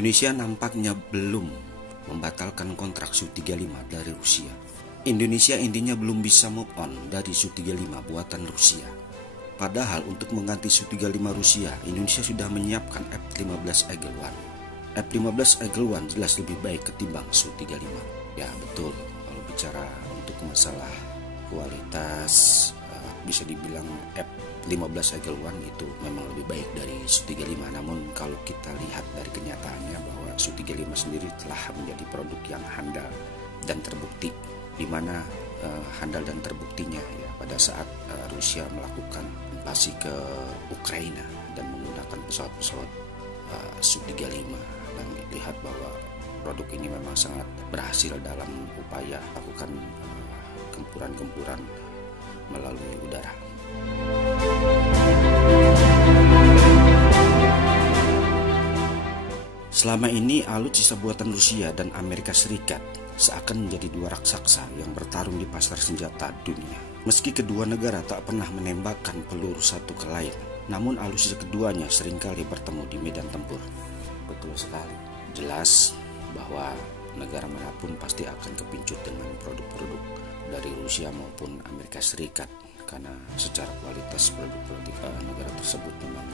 Indonesia nampaknya belum membatalkan kontrak Su-35 dari Rusia. Indonesia intinya belum bisa move on dari Su-35 buatan Rusia. Padahal untuk mengganti Su-35 Rusia, Indonesia sudah menyiapkan F-15 Eagle One. F-15 Eagle One jelas lebih baik ketimbang Su-35. Ya betul, kalau bicara untuk masalah kualitas, bisa dibilang F-15 Eagle One itu memang lebih baik dari Su-35. Namun kalau kita lihat dari kenyataannya bahwa Su-35 sendiri telah menjadi produk yang handal dan terbukti, di mana handal dan terbuktinya ya pada saat Rusia melakukan invasi ke Ukraina dan menggunakan pesawat-pesawat Su-35, dan lihat bahwa produk ini memang sangat berhasil dalam upaya melakukan gempuran-gempuran melalui udara. Selama ini alutsista buatan Rusia dan Amerika Serikat seakan menjadi dua raksasa yang bertarung di pasar senjata dunia. Meski kedua negara tak pernah menembakkan peluru satu ke lain, namun alutsista keduanya seringkali bertemu di medan tempur. Betul sekali. Jelas bahwa negara manapun pasti akan kepincut dengan produk-produk dari Rusia maupun Amerika Serikat, karena secara kualitas produk-produk negara tersebut memang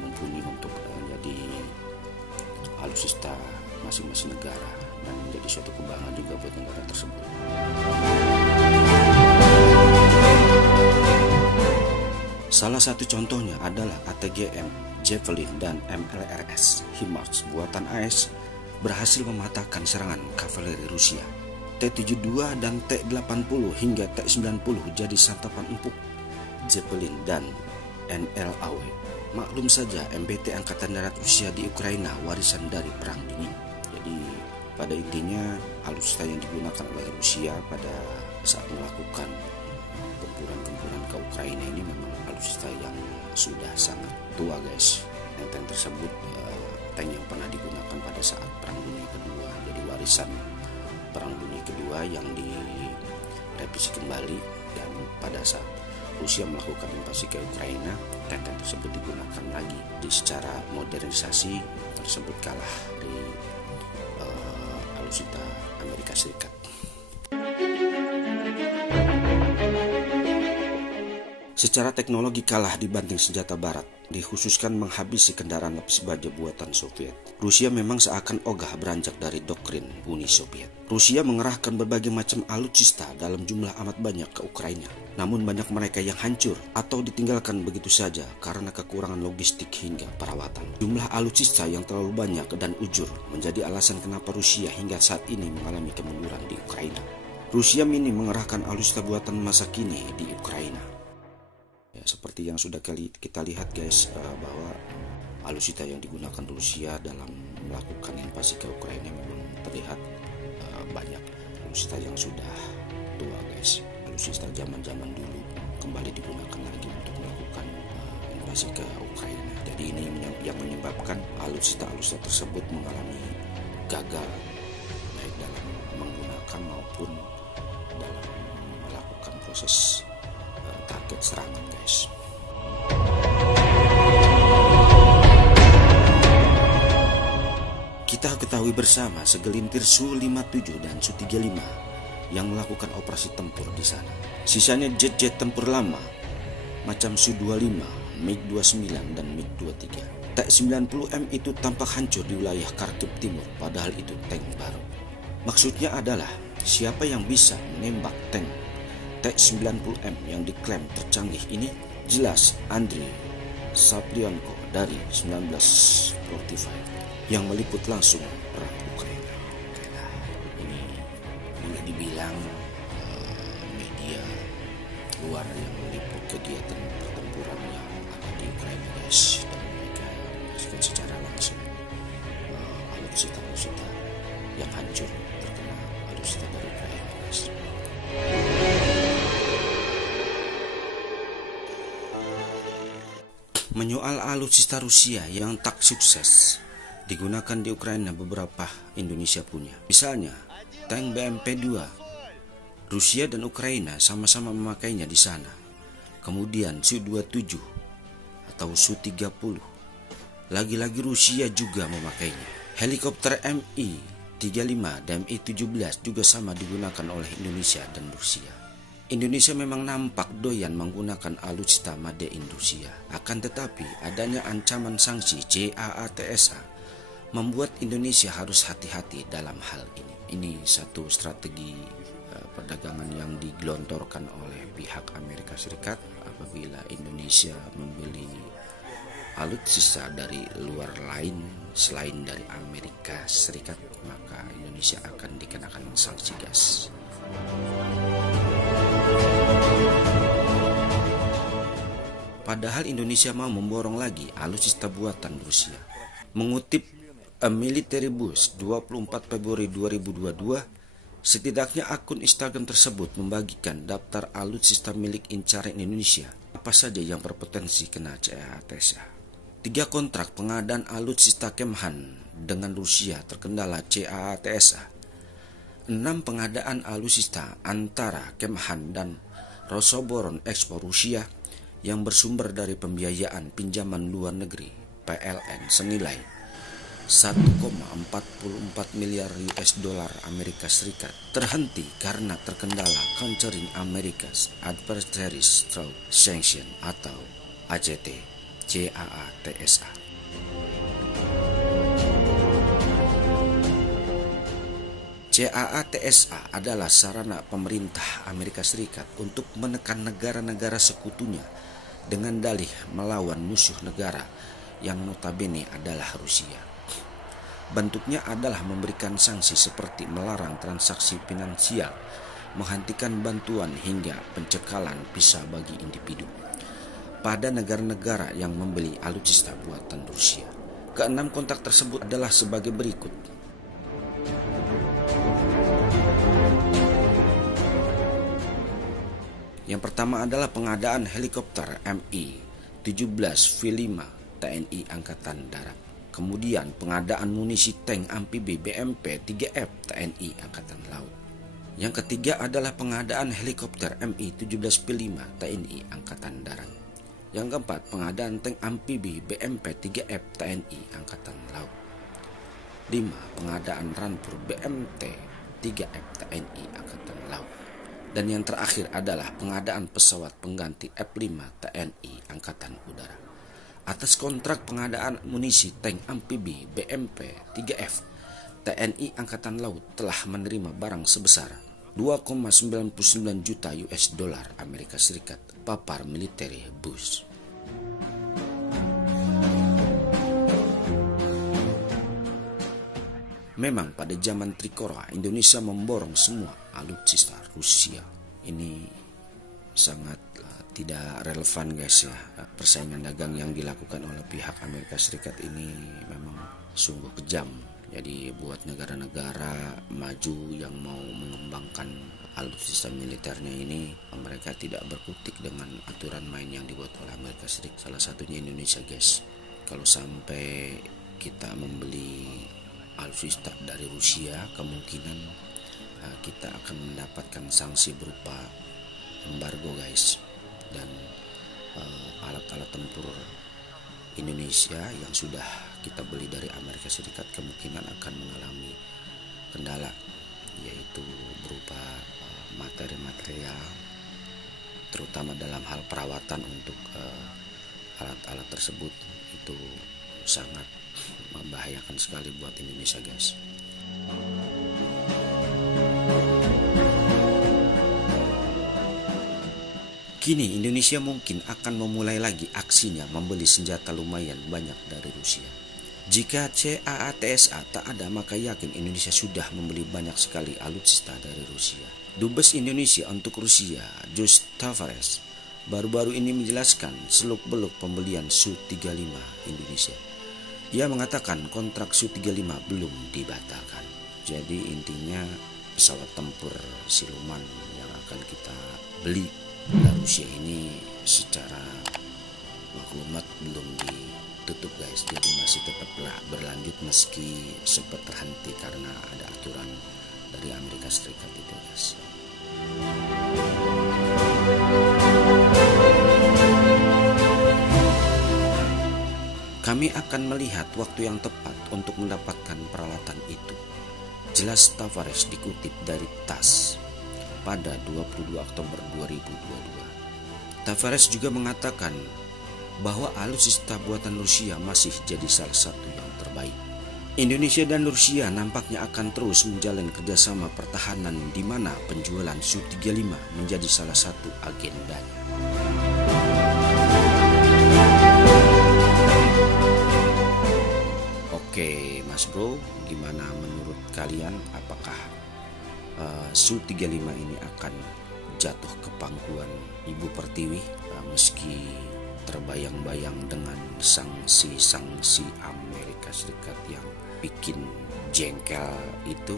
mumpuni untuk menjadi alutsista masing-masing negara dan menjadi suatu kebanggaan juga buat negara tersebut. Salah satu contohnya adalah ATGM, Javelin, dan MLRS HIMARS buatan AS berhasil mematahkan serangan kavaleri Rusia. T-72 dan T-80 hingga T-90 jadi santapan empuk Javelin dan NLAW. Maklum saja MBT Angkatan Darat Rusia di Ukraina warisan dari Perang Dingin. Jadi pada intinya alutsista yang digunakan oleh Rusia pada saat melakukan gempuran-gempuran ke Ukraina ini memang alutsista yang sudah sangat tua guys. Tank tersebut tank yang pernah digunakan pada saat Perang Dunia Kedua, jadi warisan Perang Dunia Kedua yang direvisi kembali, dan pada saat Rusia melakukan invasi ke Ukraina, tank tersebut digunakan lagi. Secara modernisasi tersebut kalah dari alutsista Amerika Serikat. Secara teknologi kalah dibanding senjata barat, dikhususkan menghabisi kendaraan lapis baja buatan Soviet. Rusia memang seakan ogah beranjak dari doktrin Uni Soviet. Rusia mengerahkan berbagai macam alutsista dalam jumlah amat banyak ke Ukraina. Namun banyak mereka yang hancur atau ditinggalkan begitu saja karena kekurangan logistik hingga perawatan. Jumlah alutsista yang terlalu banyak dan ujur menjadi alasan kenapa Rusia hingga saat ini mengalami kemunduran di Ukraina. Rusia minim mengerahkan alutsista buatan masa kini di Ukraina. Ya, seperti yang sudah kita lihat guys, bahwa alutsista yang digunakan Rusia dalam melakukan invasi ke Ukraina memang terlihat banyak alutsista yang sudah tua guys. Alutsista zaman-zaman dulu kembali digunakan lagi untuk melakukan invasi ke Ukraina. Jadi ini yang menyebabkan alutsista tersebut mengalami gagal baik dalam menggunakan maupun dalam melakukan proses target serangan guys. Kita ketahui bersama segelintir Su-57 dan Su-35 yang melakukan operasi tempur di sana. Sisanya jet-jet tempur lama macam Su-25, MiG-29 dan MiG-23. T-90M itu tampak hancur di wilayah Kharkiv Timur, padahal itu tank baru. Maksudnya adalah siapa yang bisa menembak tank T-90M yang diklaim tercanggih ini? Jelas Andriy Saplyanko dari 1945 yang meliput langsung perang Ukraina. Ini boleh dibilang media luar yang meliput kegiatan pertempuran yang ada di Ukraina guys, dan mereka menyaksikan secara langsung alutsista yang hancur terkena alutsista dari Ukraina guys. Menyoal alutsista Rusia yang tak sukses digunakan di Ukraina, beberapa Indonesia punya. Misalnya, tank BMP-2. Rusia dan Ukraina sama-sama memakainya di sana. Kemudian Su-27 atau Su-30. Lagi-lagi Rusia juga memakainya. Helikopter Mi-35 dan Mi-17 juga sama digunakan oleh Indonesia dan Rusia. Indonesia memang nampak doyan menggunakan alutsista made in Rusia. Akan tetapi adanya ancaman sanksi CAATSA membuat Indonesia harus hati-hati dalam hal ini. Ini satu strategi perdagangan yang digelontorkan oleh pihak Amerika Serikat. Apabila Indonesia membeli alutsista dari luar lain selain dari Amerika Serikat, maka Indonesia akan dikenakan sanksi gas. Padahal Indonesia mau memborong lagi alutsista buatan Rusia. Mengutip A Military Bus 24 Februari 2022, setidaknya akun Instagram tersebut membagikan daftar alutsista milik incaran Indonesia apa saja yang berpotensi kena CAATSA. 3 kontrak pengadaan alutsista Kemhan dengan Rusia terkendala CAATSA. 6 pengadaan alutsista antara Kemhan dan Rosoboron Ekspor Rusia yang bersumber dari pembiayaan pinjaman luar negeri PLN senilai 1,44 miliar US dollar Amerika Serikat terhenti karena terkendala Countering America's Adversaries Through Sanction atau ACT CAATSA. CAATSA adalah sarana pemerintah Amerika Serikat untuk menekan negara-negara sekutunya dengan dalih melawan musuh negara yang notabene adalah Rusia. Bentuknya adalah memberikan sanksi seperti melarang transaksi finansial, menghentikan bantuan hingga pencekalan visa bagi individu pada negara-negara yang membeli alutsista buatan Rusia. Keenam kontrak tersebut adalah sebagai berikut. Yang pertama adalah pengadaan helikopter Mi-17V5 TNI Angkatan Darat. Kemudian pengadaan munisi tank amfibi BMP-3F TNI Angkatan Laut. Yang ketiga adalah pengadaan helikopter Mi-17V5 TNI Angkatan Darat. Yang keempat, pengadaan tank amfibi BMP-3F TNI Angkatan Laut. 5. Pengadaan rampur BMT-3F TNI Angkatan Laut. Dan yang terakhir adalah pengadaan pesawat pengganti F-5 TNI Angkatan Udara. Atas kontrak pengadaan munisi tank amfibi BMP-3F, TNI Angkatan Laut telah menerima barang sebesar 2,99 juta US dollar Amerika Serikat, papar Military Bus. Memang pada zaman Trikora, Indonesia memborong semua alutsista Rusia. Ini sangat tidak relevan guys ya. Persaingan dagang yang dilakukan oleh pihak Amerika Serikat ini memang sungguh kejam. Jadi buat negara-negara maju yang mau mengembangkan alutsista militernya ini, mereka tidak berkutik dengan aturan main yang dibuat oleh Amerika Serikat. Salah satunya Indonesia guys. Kalau sampai kita membeli alutsista dari Rusia, kemungkinan kita akan mendapatkan sanksi berupa embargo guys. Dan alat-alat tempur Indonesia yang sudah kita beli dari Amerika Serikat kemungkinan akan mengalami kendala, yaitu berupa materi-material, terutama dalam hal perawatan untuk alat-alat tersebut. Itu sangat membahayakan sekali buat Indonesia guys. Kini Indonesia mungkin akan memulai lagi aksinya membeli senjata lumayan banyak dari Rusia. Jika CAATSA tak ada, maka yakin Indonesia sudah membeli banyak sekali alutsista dari Rusia. Dubes Indonesia untuk Rusia, Josh Tavares, baru-baru ini menjelaskan seluk-beluk pembelian Su-35 Indonesia. Ia mengatakan kontrak Su-35 belum dibatalkan. Jadi intinya pesawat tempur siluman yang akan kita beli dari Rusia ini secara maklumat belum ditutup guys. Jadi masih tetap berlanjut meski sempat terhenti karena ada aturan dari Amerika Serikat itu guys. Kami akan melihat waktu yang tepat untuk mendapatkan peralatan itu. Jelas Tavares dikutip dari TASS pada 22 Oktober 2022. Tavares juga mengatakan bahwa alutsista buatan Rusia masih jadi salah satu yang terbaik. Indonesia dan Rusia nampaknya akan terus menjalin kerjasama pertahanan di mana penjualan Su-35 menjadi salah satu agendanya. Oke Mas Bro, gimana menurut kalian? Apakah Su-35 ini akan jatuh ke pangkuan Ibu Pertiwi meski terbayang-bayang dengan sanksi-sanksi Amerika Serikat yang bikin jengkel itu?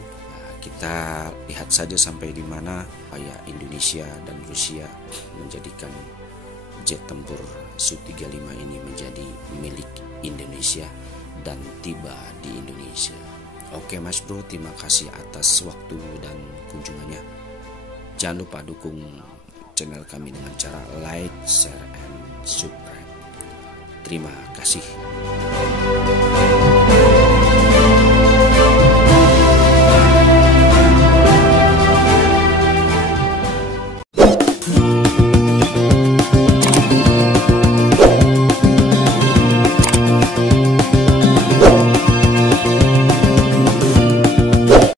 Kita lihat saja sampai di mana upaya Indonesia dan Rusia menjadikan jet tempur Su-35 ini menjadi milik Indonesia dan tiba di Indonesia. Oke Mas Bro, terima kasih atas waktu dan kunjungannya. Jangan lupa dukung channel kami dengan cara like, share, and subscribe. Terima kasih.